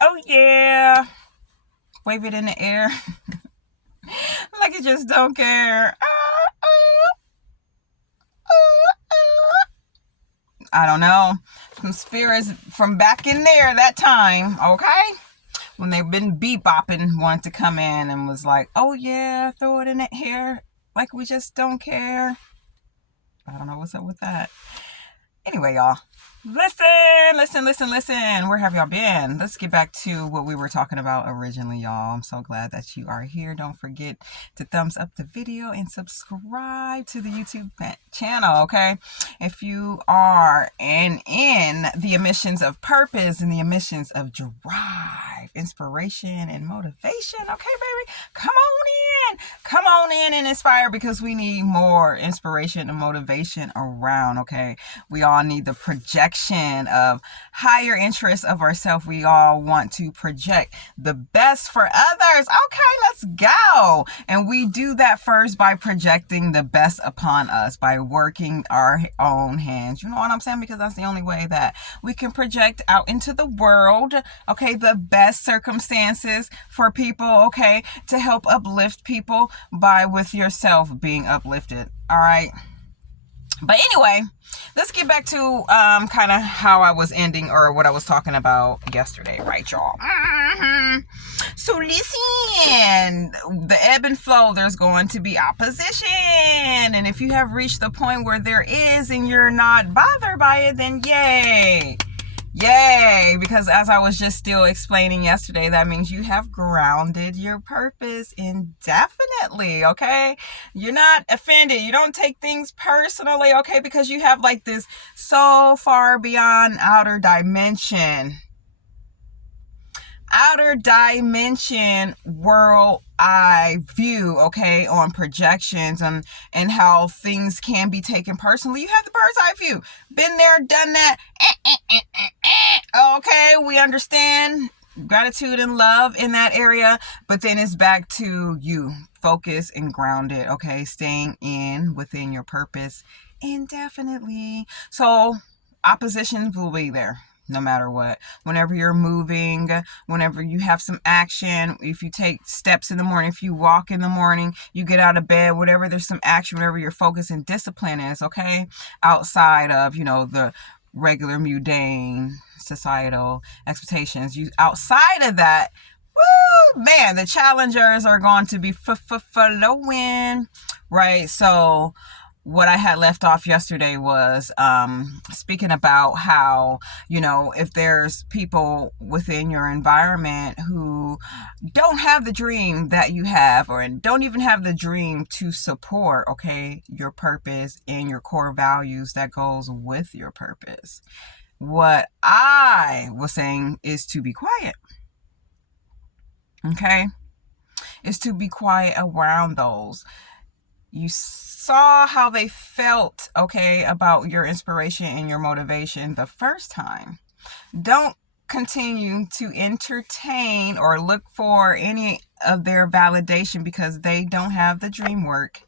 Oh yeah. Wave it in the air like you just don't care. I don't know. Some spirits from back in there that time, okay? When they've been bebopping, wanted to come in and was like, oh yeah, throw it in the air like we just don't care. I don't know what's up with that. Anyway, y'all, listen. Where have y'all been? Let's get back to what we were talking about originally, y'all. I'm so glad that you are here. Don't forget to thumbs up the video and subscribe to the YouTube channel, okay? If you are in the emissions of purpose and the emissions of drive, inspiration, and motivation, okay, baby? Come on in and inspire, because we need more inspiration and motivation around, okay? We all need the projection of higher interests of ourselves. We all want to project the best for others. Okay, let's go. And we do that first by projecting the best upon us, by working our own hands. You know what I'm saying? Because that's the only way that we can project out into the world, okay, the best circumstances for people, okay, to help uplift people by with yourself being uplifted. All right. But anyway, let's get back to kind of how I was ending, or what I was talking about yesterday, right, y'all? So listen, the ebb and flow, there's going to be opposition. And if you have reached the point where there is and you're not bothered by it, then yay. Yay, because as I was just still explaining yesterday, that means you have grounded your purpose indefinitely, okay? You're not offended. You don't take things personally, okay? Because you have like this so far beyond outer dimension world eye view, okay, on projections and how things can be taken personally. You have the bird's eye view. Been there, done that. Okay, we understand gratitude and love in that area, but then it's back to you, focus and grounded, okay, staying within your purpose indefinitely. So oppositions will be there no matter what. Whenever you're moving, whenever you have some action, if you take steps in the morning, if you walk in the morning, you get out of bed, whatever, there's some action, whatever your focus and discipline is, okay? Outside of, the regular mundane societal expectations. You outside of that, woo, man, the challengers are going to be flowing, right? So what I had left off yesterday was speaking about how, if there's people within your environment who don't have the dream that you have, or don't even have the dream to support, okay, your purpose and your core values that goes with your purpose. What I was saying is to be quiet, okay? Is to be quiet around those. You saw how they felt, okay, about your inspiration and your motivation the first time. Don't continue to entertain or look for any of their validation, because they don't have the dream work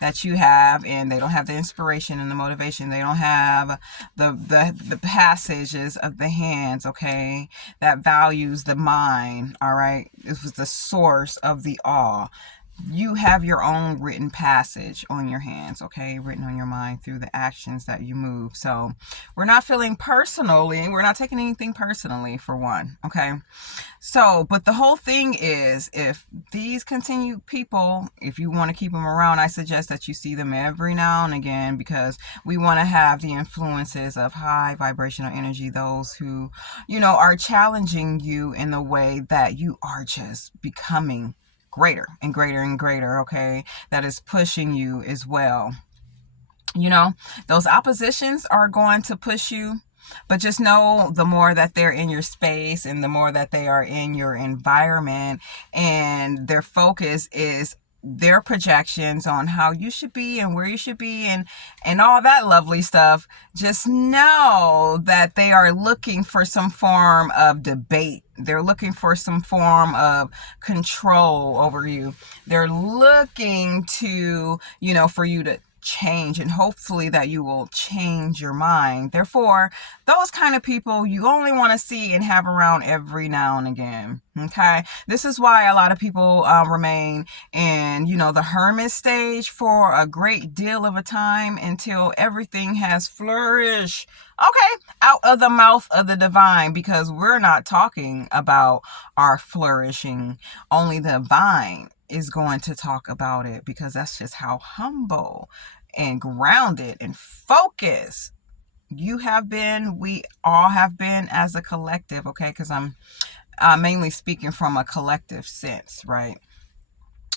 that you have, and they don't have the inspiration and the motivation. They don't have the passages of the hands, okay, that values the mind. All right, this was the source of the awe. You have your own written passage on your hands, okay, written on your mind through the actions that you move. So we're not feeling personally, we're not taking anything personally, for one, okay? So, but the whole thing is, if these continued people, if you want to keep them around, I suggest that you see them every now and again, because we want to have the influences of high vibrational energy, those who, are challenging you in the way that you are just becoming greater and greater and greater, okay? That is pushing you as well. Those oppositions are going to push you, but just know the more that they're in your space and the more that they are in your environment, and their focus is their projections on how you should be and where you should be and all that lovely stuff, just know that they are looking for some form of debate. They're looking for some form of control over you. They're looking to, for you to change, and hopefully that you will change your mind. Therefore, those kind of people you only want to see and have around every now and again. Okay, this is why a lot of people remain in, the hermit stage for a great deal of a time until everything has flourished. Okay, out of the mouth of the divine, because we're not talking about our flourishing. Only the divine is going to talk about it, because that's just how humble and grounded and focused you have been. We all have been as a collective, okay? Because I'm mainly speaking from a collective sense, right?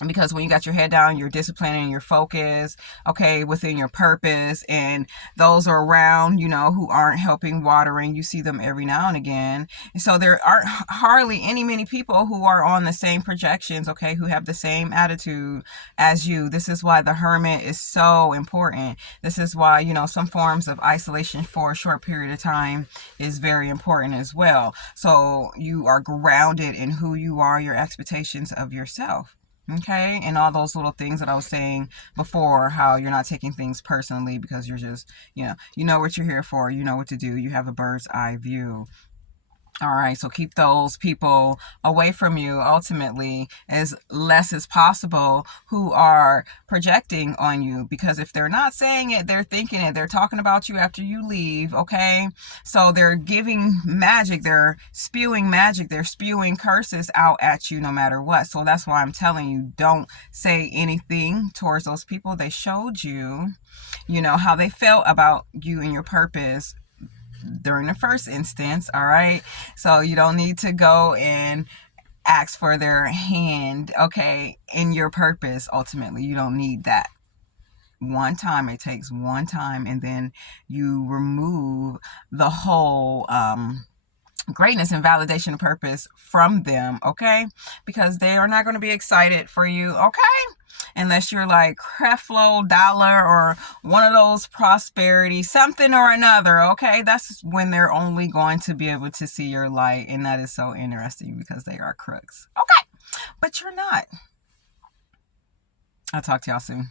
Because when you got your head down, you're disciplining your focus, okay, within your purpose, and those are around, who aren't helping watering, you see them every now and again. And so there aren't hardly many people who are on the same projections, okay, who have the same attitude as you. This is why the hermit is so important. This is why, some forms of isolation for a short period of time is very important as well. So you are grounded in who you are, your expectations of yourself. Okay, and all those little things that I was saying before, how you're not taking things personally, because you're just, you know what you're here for, you know what to do, you have a bird's eye view. All right, so keep those people away from you, ultimately, as less as possible, who are projecting on you. Because if they're not saying it, they're thinking it. They're talking about you after you leave, okay? So they're giving magic. They're spewing magic. They're spewing curses out at you no matter what. So that's why I'm telling you, don't say anything towards those people. They showed you, how they felt about you and your purpose during the first instance. All right, so you don't need to go and ask for their hand, okay, in your purpose. Ultimately, you don't need that. One time, it takes one time, and then you remove the whole greatness and validation of purpose from them, okay? Because they are not going to be excited for you, okay? Unless you're like Creflo Dollar or one of those prosperity something or another, okay? That's when they're only going to be able to see your light, and that is so interesting, because they are crooks, okay? But you're not. I'll talk to y'all soon.